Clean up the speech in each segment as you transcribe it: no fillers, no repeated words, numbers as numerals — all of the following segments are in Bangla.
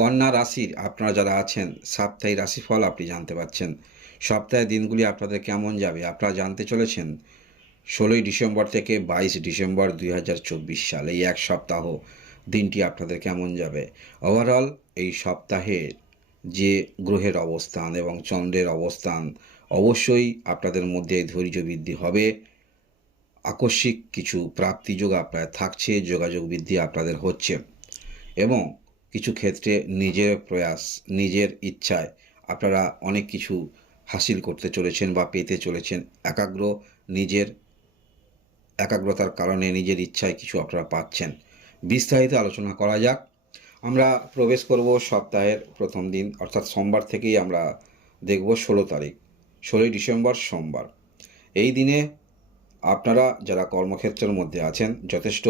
কন্যা রাশির আপনারা যারা আছেন, সাপ্তাহিক রাশিফল আপনি জানতে পারছেন। সপ্তাহের দিনগুলি আপনাদের কেমন যাবে আপনারা জানতে চলেছেন। 16ই ডিসেম্বর থেকে 22 ডিসেম্বর 2024 সাল, এই এক সপ্তাহ দিনটি আপনাদের কেমন যাবে। ওভারঅল এই সপ্তাহে যে গ্রহের অবস্থান এবং চন্দ্রের অবস্থান, অবশ্যই আপনাদের মধ্যে ধৈর্য বৃদ্ধি হবে। আকস্মিক কিছু প্রাপ্তিযোগ আপনার থাকছে, যোগাযোগ বৃদ্ধি আপনাদের হচ্ছে এবং কিছু ক্ষেত্রে নিজের প্রয়াস, নিজের ইচ্ছায় আপনারা অনেক কিছু হাসিল করতে চলেছেন বা পেতে চলেছেন। নিজের একাগ্রতার কারণে নিজের ইচ্ছায় কিছু আপনারা পাচ্ছেন। বিস্তারিত আলোচনা করা যাক। আমরা প্রবেশ করব সপ্তাহের প্রথম দিন, অর্থাৎ সোমবার থেকেই আমরা দেখব 16 তারিখ, 16ই ডিসেম্বর সোমবার। এই দিনে আপনারা যারা কর্মক্ষেত্রের মধ্যে আছেন যথেষ্ট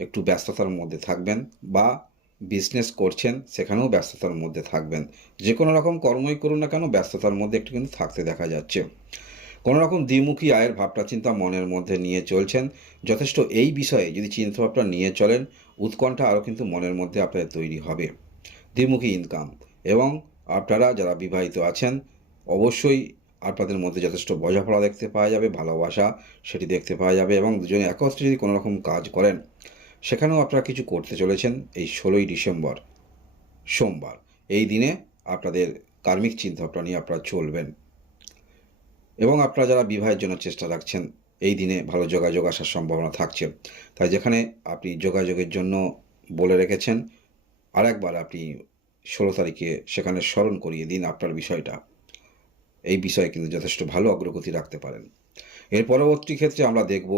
একটু ব্যস্ততার মধ্যে থাকবেন, বা বিজনেস করছেন সেখানেও ব্যস্ততার মধ্যে থাকবেন। যে কোনো রকম কর্মই করুন না কেন, ব্যস্ততার মধ্যে একটু কিন্তু থাকতে দেখা যাচ্ছে। কোনো রকম দ্বিমুখী আয়ের ভাবনা চিন্তা মনের মধ্যে নিয়ে চলছেন। যথেষ্ট এই বিষয়ে যদি চিন্তাভাবনা নিয়ে চলেন, উৎকণ্ঠা আরও কিন্তু মনের মধ্যে আপনাদের তৈরি হবে। দ্বিমুখী ইনকাম, এবং আপনারা যারা বিবাহিত আছেন অবশ্যই আপনাদের মধ্যে যথেষ্ট বোঝাপড়া দেখতে পাওয়া যাবে, ভালোবাসা সেটি দেখতে পাওয়া যাবে, এবং দুজনে একত্রে যদি কোনো রকম কাজ করেন সেখানেও আপনারা কিছু করতে চলেছেন। এই 16ই ডিসেম্বর সোমবার এই দিনে আপনাদের কার্মিক চিন্তাভাবনা নিয়ে আপনারা চলবেন, এবং আপনারা যারা বিবাহের জন্য চেষ্টা রাখছেন এই দিনে ভালো যোগাযোগ আসার সম্ভাবনা থাকছে। তাই যেখানে আপনি যোগাযোগের জন্য বলে রেখেছেন, আরেকবার আপনি 16 তারিখে সেখানে স্মরণ করিয়ে দিন আপনার বিষয়টা। এই বিষয়ে কিন্তু যথেষ্ট ভালো অগ্রগতি রাখতে পারেন। এর পরবর্তী ক্ষেত্রে আমরা দেখব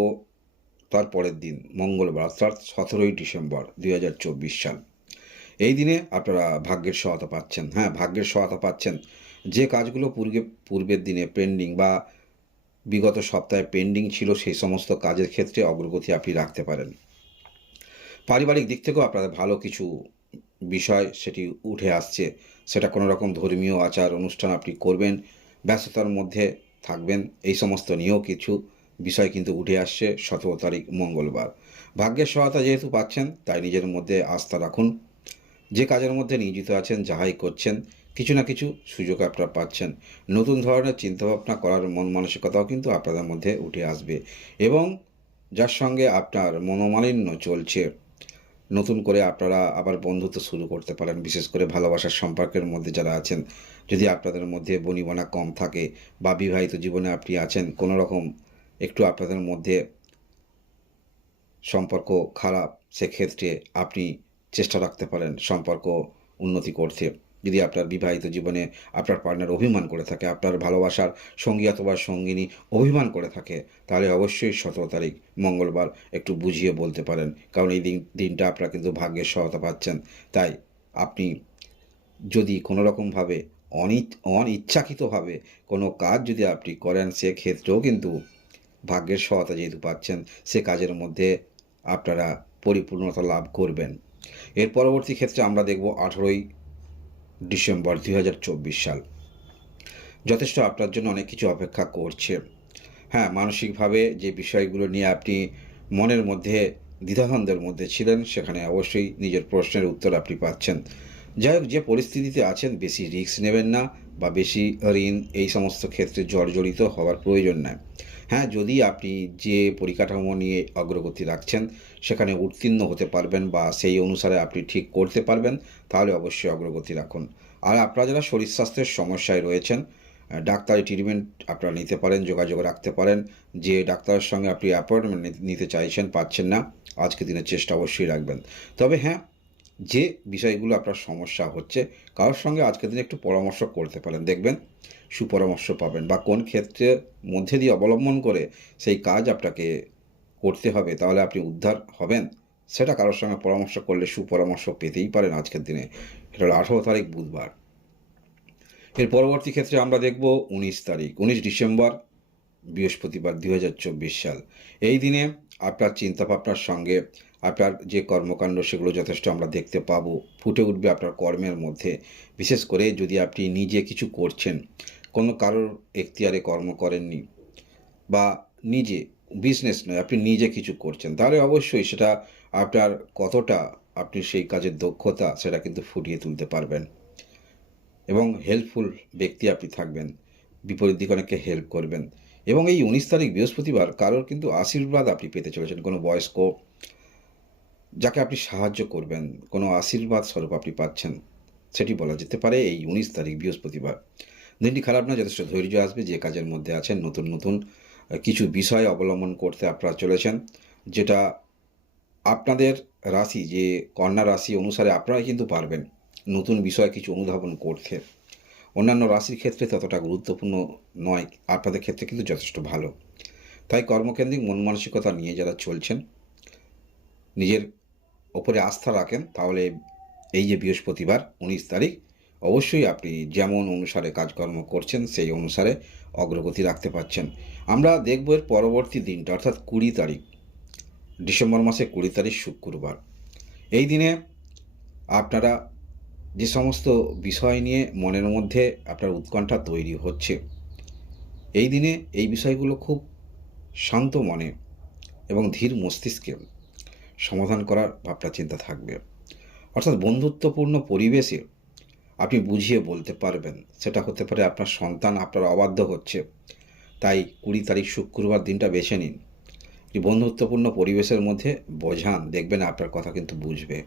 তার পরের দিন মঙ্গলবার, অর্থাৎ 17ই ডিসেম্বর 2024 সাল। এই দিনে আপনারা ভাগ্যের সহায়তা পাচ্ছেন। হ্যাঁ, ভাগ্যের সহায়তা পাচ্ছেন। যে কাজগুলো পূর্বের দিনে পেন্ডিং বা বিগত সপ্তাহে পেন্ডিং ছিল, সেই সমস্ত কাজের ক্ষেত্রে অগ্রগতি আপনি রাখতে পারেন। পারিবারিক দিক থেকেও আপনাদের ভালো কিছু বিষয় সেটি উঠে আসছে। সেটা কোনো রকম ধর্মীয় আচার অনুষ্ঠান আপনি করবেন, ব্যস্ততার মধ্যে থাকবেন, এই সমস্ত নিয়েও কিছু বিষয় কিন্তু উঠে আসছে 17 তারিখ মঙ্গলবার। ভাগ্যের সহায়তা যেহেতু পাচ্ছেন, তাই নিজের মধ্যে আস্থা রাখুন। যে কাজের মধ্যে নিয়োজিত আছেন, যাহাই করছেন, কিছু না কিছু সুযোগ আপনারা পাচ্ছেন। নতুন ধরনের চিন্তাভাবনা করার মন মানসিকতাও কিন্তু আপনাদের মধ্যে উঠে আসবে, এবং যার সঙ্গে আপনার মনোমালিন্য চলছে, নতুন করে আপনারা আবার বন্ধুত্ব শুরু করতে পারেন। বিশেষ করে ভালোবাসার সম্পর্কের মধ্যে যারা আছেন, যদি আপনাদের মধ্যে বনিবনা কম থাকে বা বিবাহিত জীবনে আপনি আছেন, কোনো রকম একটু আপনাদের মধ্যে সম্পর্ক খারাপ, সেক্ষেত্রে আপনি চেষ্টা রাখতে পারেন সম্পর্ক উন্নতি করতে। যদি আপনার বিবাহিত জীবনে আপনার পার্টনার অভিমান করে থাকে, আপনার ভালোবাসার সঙ্গী অথবা সঙ্গিনী অভিমান করে থাকে, তাহলে অবশ্যই 17 তারিখ মঙ্গলবার একটু বুঝিয়ে বলতে পারেন, কারণ এই দিনটা আপনারা কিন্তু ভাগ্যের সহায়তা পাচ্ছেন। তাই আপনি যদি কোনো রকমভাবে অনিচ্ছাকৃতভাবে কোনো কাজ যদি আপনি করেন, সেক্ষেত্রেও কিন্তু ভাগ্যের সহায়তা যেহেতু পাচ্ছেন, সে কাজের মধ্যে আপনারা পরিপূর্ণতা লাভ করবেন। এর পরবর্তী ক্ষেত্রে আমরা দেখব 18ই ডিসেম্বর 2024 সাল। যথেষ্ট আপনার জন্য অনেক কিছু অপেক্ষা করছে। হ্যাঁ, মানসিকভাবে যে বিষয়গুলো নিয়ে আপনি মনের মধ্যে দ্বিধাদ্বন্দ্বের মধ্যে ছিলেন, সেখানে অবশ্যই নিজের প্রশ্নের উত্তর আপনি পাচ্ছেন। যাই হোক, যে পরিস্থিতিতে আছেন বেশি রিস্ক নেবেন না, বা বেশি ঋণ এই সমস্ত ক্ষেত্রে জর্জরিত হওয়ার প্রয়োজন নাই। হ্যাঁ, যদি আপনি যে পরিকাঠামো নিয়ে অগ্রগতি রাখছেন সেখানে উত্তীর্ণ হতে পারবেন, বা সেই অনুসারে আপনি ঠিক করতে পারবেন, তাহলে অবশ্যই অগ্রগতি রাখুন। আর আপনারা যারা শরীর স্বাস্থ্যের সমস্যায় রয়েছেন, ডাক্তারি ট্রিটমেন্ট আপনারা নিতে পারেন, যোগাযোগ রাখতে পারেন। যে ডাক্তারের সঙ্গে আপনি অ্যাপয়েন্টমেন্ট নিতে চাইছেন, পাচ্ছেন না, আজকের দিনের চেষ্টা অবশ্যই রাখবেন। তবে হ্যাঁ, যে বিষয়গুলো আপনার সমস্যা হচ্ছে, কারোর সঙ্গে আজকের দিনে একটু পরামর্শ করতে পারেন, দেখবেন সুপরামর্শ পাবেন, বা কোন ক্ষেত্রের মধ্যে দিয়ে অবলম্বন করে সেই কাজ আপনাকে করতে হবে, তাহলে আপনি উদ্ধার হবেন, সেটা কারোর সঙ্গে পরামর্শ করলে সুপরামর্শ পেতেই পারেন আজকের দিনে। এটা হলো 18 তারিখ বুধবার। এর পরবর্তী ক্ষেত্রে আমরা দেখব 19 তারিখ, 19 ডিসেম্বর বৃহস্পতিবার 2024 সাল। এই দিনে আপনার চিন্তাভাবনার সঙ্গে আপনার যে কর্মকাণ্ড সেগুলো যথেষ্ট আমরা দেখতে পাবো, ফুটে উঠবে আপনার কর্মের মধ্যে। বিশেষ করে যদি আপনি নিজে কিছু করছেন, কোনো কারোর এখতিয়ারে কর্ম করেননি, বা নিজে বিজনেস নয়, আপনি নিজে কিছু করছেন, তাহলে অবশ্যই সেটা আপনার কতটা আপনি সেই কাজের দক্ষতা সেটা কিন্তু ফুটিয়ে তুলতে পারবেন এবং হেল্পফুল ব্যক্তি আপনি থাকবেন, বিপরীত দিকে অনেককে হেল্প করবেন। এবং এই 19 তারিখ বৃহস্পতিবার কারোর কিন্তু আশীর্বাদ আপনি পেতে চলেছেন, কোনো বয়স্ক যাকে আপনি সাহায্য করবেন, কোনো আশীর্বাদ স্বরূপ আপনি পাচ্ছেন, সেটি বলা যেতে পারে এই 19 তারিখ বৃহস্পতিবার। দিনটি খারাপ না, যথেষ্ট ধৈর্য আসবে। যে কাজের মধ্যে আছেন নতুন নতুন কিছু বিষয় অবলম্বন করতে আপনারা চলেছেন, যেটা আপনাদের রাশি, যে কন্যা রাশি অনুসারে আপনারাই কিন্তু পারবেন নতুন বিষয় কিছু অনুধাবন করতে। অন্যান্য রাশির ক্ষেত্রে ততটা গুরুত্বপূর্ণ নয়, আপনাদের ক্ষেত্রে কিন্তু যথেষ্ট ভালো। তাই কর্মকেন্দ্রিক মন মানসিকতা নিয়ে যারা চলছেন, নিজের ওপরে আস্থা রাখেন, তাহলে এই যে বৃহস্পতিবার 19 তারিখ, অবশ্যই আপনি যেমন অনুসারে কাজকর্ম করছেন সেই অনুসারে অগ্রগতি রাখতে পারছেন। আমরা দেখব এর পরবর্তী দিনটা, অর্থাৎ 20 তারিখ, ডিসেম্বর মাসে 20 তারিখ শুক্রবার। এই দিনে আপনারা যে সমস্ত বিষয় নিয়ে মনের মধ্যে আপনার উৎকণ্ঠা তৈরি হচ্ছে, এই দিনে এই বিষয়গুলো খুব শান্ত মনে এবং ধীর মস্তিষ্কে সমাধান করার ভাবনা চিন্তা থাকবে। অর্থাৎ বন্ধুত্বপূর্ণ পরিবেশে আপনি বুঝিয়ে বলতে পারবেন। সেটা হতে পারে আপনার সন্তান আপনার অবাধ্য হচ্ছে, তাই 20 তারিখ শুক্রবার দিনটা বেছে নিন। এই বন্ধুত্বপূর্ণ পরিবেশের মধ্যে বোঝান, দেখবেন আপনার কথা কিন্তু বুঝবে।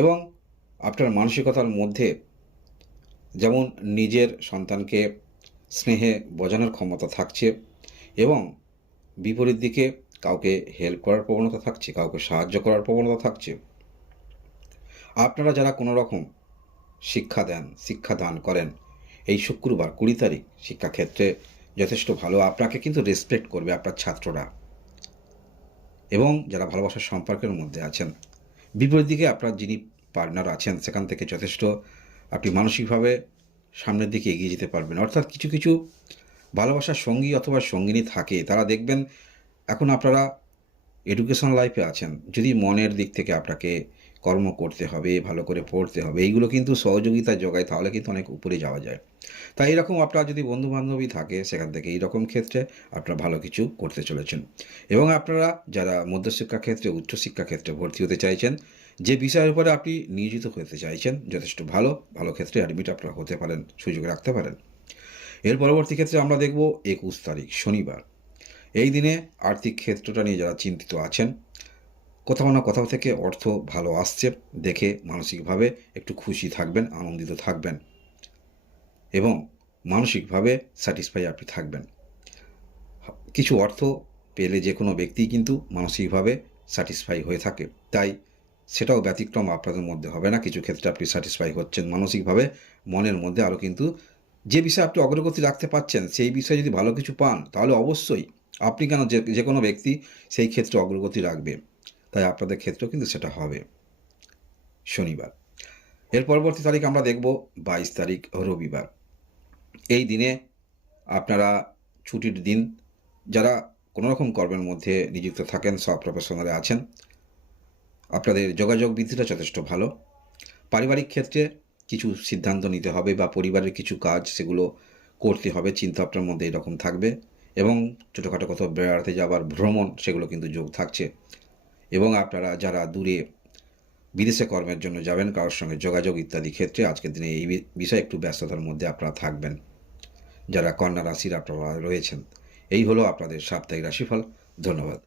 এবং আপনার মানসিকতার মধ্যে যেমন নিজের সন্তানকে স্নেহে বোঝানোর ক্ষমতা থাকছে, এবং বিপরীত দিকে কাউকে হেল্প করার প্রবণতা থাকছে, কাউকে সাহায্য করার প্রবণতা থাকছে। আপনারা যারা কোনো রকম শিক্ষাদান করেন, এই শুক্রবার 20 তারিখ শিক্ষাক্ষেত্রে যথেষ্ট ভালো, আপনাকে কিন্তু রেসপেক্ট করবে আপনার ছাত্ররা। এবং যারা ভালোবাসার সম্পর্কের মধ্যে আছেন, বিপরীত দিকে আপনার যিনি পার্টনার আছেন সেখান থেকে যথেষ্ট আপনি মানসিকভাবে সামনের দিকে এগিয়ে যেতে পারবেন। অর্থাৎ কিছু কিছু ভালোবাসার সঙ্গী অথবা সঙ্গিনী থাকে, তারা দেখবেন এখন আপনারা এডুকেশন লাইফে আছেন, যদি মনের দিক থেকে আপনাকে কর্ম করতে হবে, ভালো করে পড়তে হবে, এইগুলো কিন্তু সহযোগিতা যোগায়, তাহলে কিন্তু অনেক উপরে যাওয়া যায়। তাই এরকম আপনার যদি বন্ধুবান্ধবী থাকে, সেখান থেকে এইরকম ক্ষেত্রে আপনারা ভালো কিছু করতে চলেছেন। এবং আপনারা যারা মধ্যশিক্ষা ক্ষেত্রে, উচ্চশিক্ষা ক্ষেত্রে ভর্তি হতে চাইছেন, যে বিষয়ের উপরে আপনি নিয়োজিত হতে চাইছেন, যথেষ্ট ভালো ভালো ক্ষেত্রে অ্যাডমিট আপনারা হতে পারেন, সুযোগ রাখতে পারেন। এর পরবর্তী ক্ষেত্রে আমরা দেখব 21 তারিখ শনিবার। এই দিনে আর্থিক ক্ষেত্রটা নিয়ে যারা চিন্তিত আছেন, কোথাও না কোথাও থেকে অর্থ ভালো আসছে দেখে মানসিকভাবে একটু খুশি থাকবেন, আনন্দিত থাকবেন এবং মানসিকভাবে স্যাটিসফাই আপনি থাকবেন। কিছু অর্থ পেলে যে কোনো ব্যক্তি কিন্তু মানসিকভাবে স্যাটিসফাই হয়ে থাকে, তাই সেটাও ব্যতিক্রম আপনাদের মধ্যে হবে না। কিছু ক্ষেত্রে আপনি স্যাটিসফাই হচ্ছেন মানসিকভাবে, মনের মধ্যে আরও কিন্তু যে বিষয়ে আপনি অগ্রগতি রাখতে পারছেন, সেই বিষয়ে যদি ভালো কিছু পান, তাহলে অবশ্যই আপনি কেন, যে কোনো ব্যক্তি সেই ক্ষেত্রে অগ্রগতি রাখবে। তাই আপনাদের ক্ষেত্রেও কিন্তু সেটা হবে শনিবার। এর পরবর্তী তারিখ আমরা দেখব 22 তারিখ রবিবার। এই দিনে আপনারা ছুটির দিন, যারা কোনো রকম কর্মের মধ্যে নিযুক্ত থাকেন, সব প্রফেশনালে আছেন, আপনাদের যোগাযোগ বৃদ্ধিটা যথেষ্ট ভালো। পারিবারিক ক্ষেত্রে কিছু সিদ্ধান্ত নিতে হবে বা পরিবারের কিছু কাজ সেগুলো করতে হবে, চিন্তা আপনার মধ্যে এরকম থাকবে। এবং ছোটোখাটো কোথাও বেড়াতে যাওয়ার ভ্রমণ, সেগুলো কিন্তু যোগ থাকছে। এবং আপনারা যারা দূরে বিদেশে কর্মের জন্য যাবেন, কারোর সঙ্গে যোগাযোগ ইত্যাদি ক্ষেত্রে আজকের দিনে এই বিষয়ে একটু ব্যস্ততার মধ্যে আপনারা থাকবেন, যারা কন্যা রাশির আপনারা রয়েছেন। এই হলো আপনাদের সাপ্তাহিক রাশিফল। ধন্যবাদ।